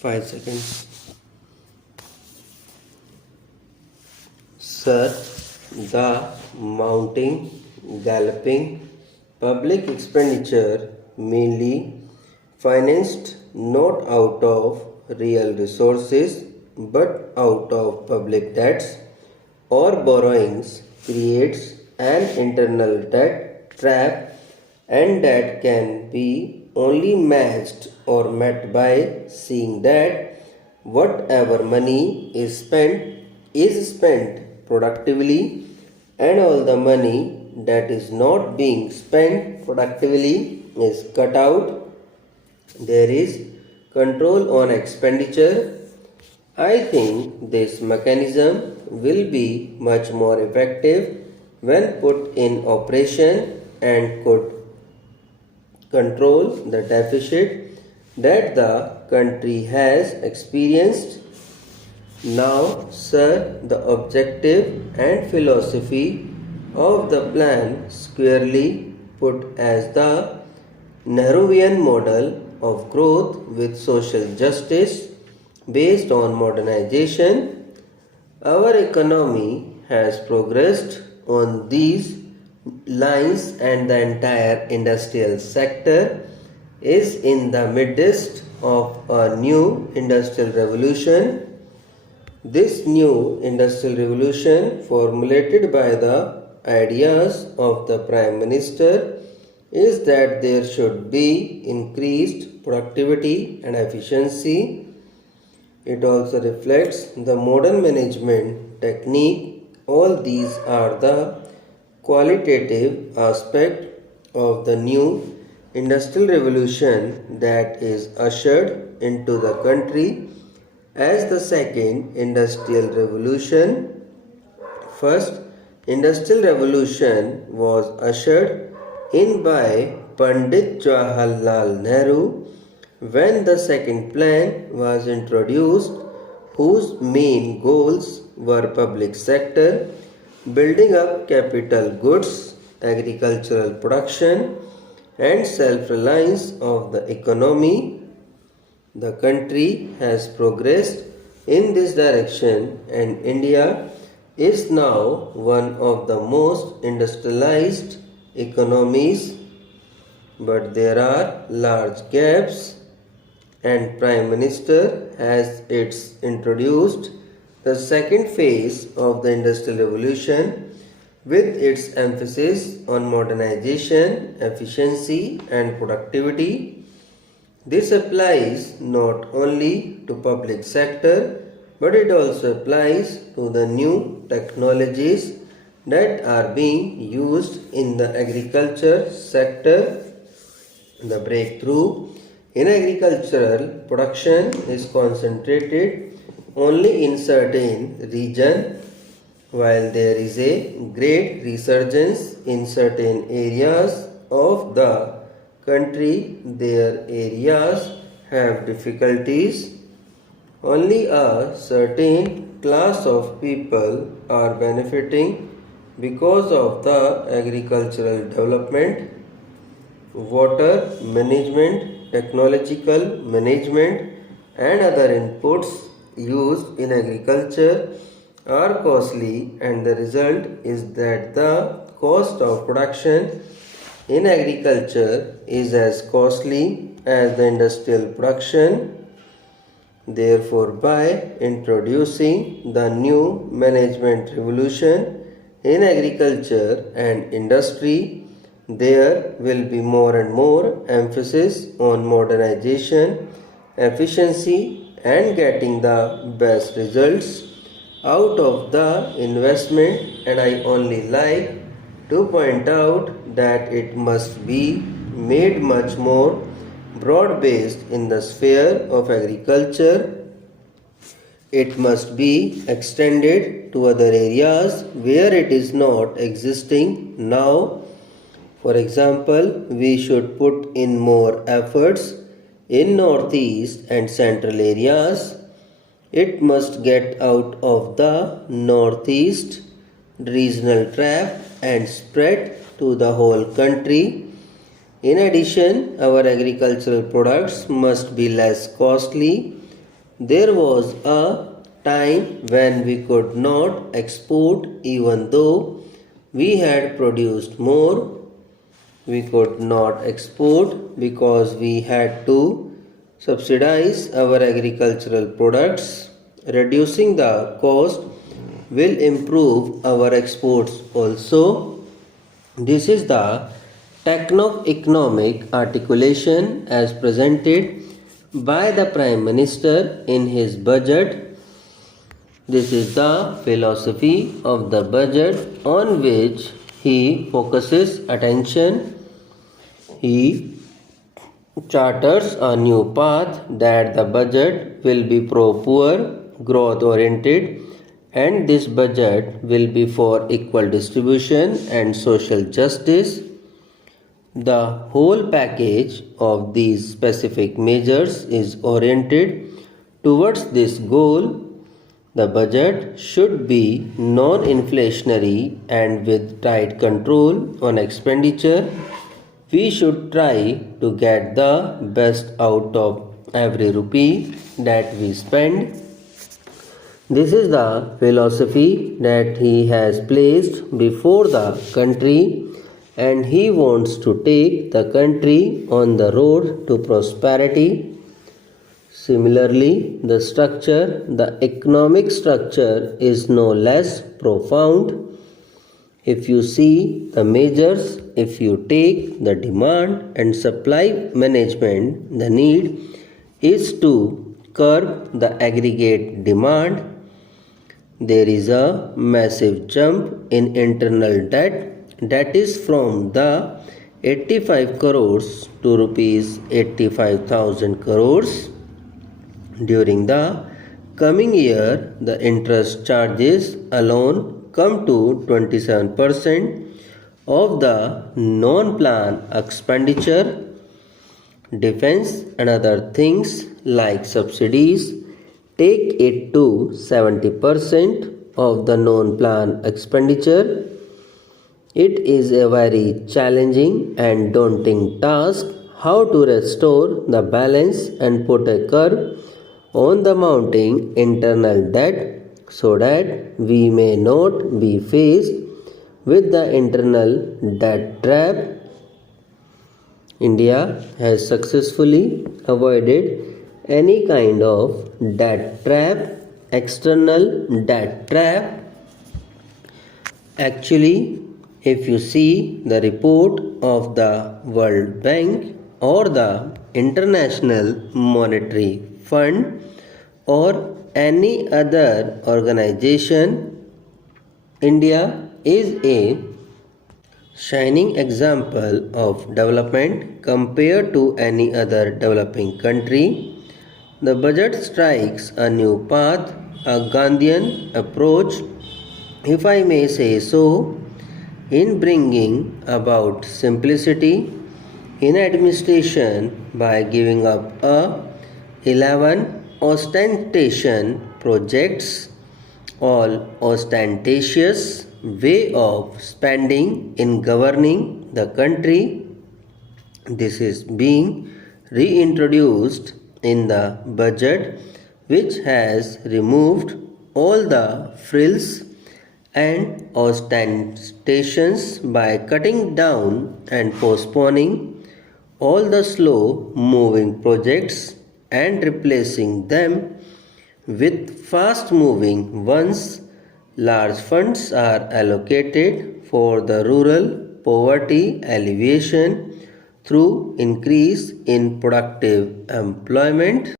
5 seconds. Sir, the mounting, galloping public expenditure mainly financed not out of real resources but out of public debts or borrowings creates an internal debt trap, and that can be only matched or met by seeing that whatever money is spent productively, and all the money that is not being spent productively is cut out. There is control on expenditure. I think this mechanism will be much more effective when put in operation and could control the deficit that the country has experienced. Now, sir, the objective and philosophy of the plan squarely put as the Nehruvian model of growth with social justice based on modernization. Our economy has progressed on these lines, and the entire industrial sector is in the midst of a new industrial revolution. This new industrial revolution, formulated by the ideas of the Prime Minister, is that there should be increased productivity and efficiency. It also reflects the modern management technique. All these are the qualitative aspect of the new industrial revolution that is ushered into the country as the second industrial revolution. First industrial revolution was ushered in by Pandit Jawaharlal Nehru when the second plan was introduced, whose main goals were public sector, building up capital goods, agricultural production, and self-reliance of the economy. The country has progressed in this direction, and India is now one of the most industrialized economies, but there are large gaps, and Prime Minister has introduced the second phase of the industrial revolution with its emphasis on modernization, efficiency, and productivity. This applies not only to public sector, but it also applies to the new technologies that are being used in the agriculture sector. The breakthrough in agricultural production is concentrated only in certain regions, while there is a great resurgence in certain areas of the country. Their areas have difficulties. Only a certain class of people are benefiting because of the agricultural development. Water management, technological management, and other inputs used in agriculture are costly, and the result is that the cost of production in agriculture is as costly as the industrial production. Therefore, by introducing the new management revolution in agriculture and industry, there will be more and more emphasis on modernization, efficiency, and getting the best results out of the investment. And I only like to point out that it must be made much more broad based in the sphere of agriculture. It must be extended to other areas where it is not existing now. For example, we should put in more efforts in northeast and central areas. It must get out of the northeast regional trap and spread to the whole country. In addition, our agricultural products must be less costly There was a time when we could not export even though we had produced more. We could not export because we had to subsidize our agricultural products. Reducing the cost will improve our exports also. This is the techno-economic articulation as presented by the Prime Minister in his budget. This is the philosophy of the budget on which he focuses attention. He charters a new path that the budget will be pro-poor, growth-oriented, and this budget will be for equal distribution and social justice. The whole package of these specific measures is oriented towards this goal. The budget should be non-inflationary and with tight control on expenditure. We should try to get the best out of every rupee that we spend. This is the philosophy that he has placed before the country, and he wants to take the country on the road to prosperity. Similarly, the economic structure is no less profound. If you see the measures, if you take the demand and supply management, the need is to curb the aggregate demand. There is a massive jump in internal debt, that is from the 85 crores to rupees 85,000 crores. During the coming year, the interest charges alone come to 27% of the non-plan expenditure. Defense and other things like subsidies take it to 70% of the non-plan expenditure. It is a very challenging and daunting task how to restore the balance and put a curb on the mounting internal debt so that we may not be faced with the internal debt trap. India has successfully avoided any kind of debt trap, external debt trap. Actually, if you see the report of the World Bank or the International Monetary Fund or any other organization, India is a shining example of development compared to any other developing country. The budget strikes a new path, a Gandhian approach, if I may say so, in bringing about simplicity in administration by giving up 11 ostentation projects, all ostentatious way of spending in governing the country. This is being reintroduced in the budget, which has removed all the frills and ostentations by cutting down and postponing all the slow moving projects and replacing them with fast moving ones. Large funds are allocated for the rural poverty alleviation through increase in productive employment.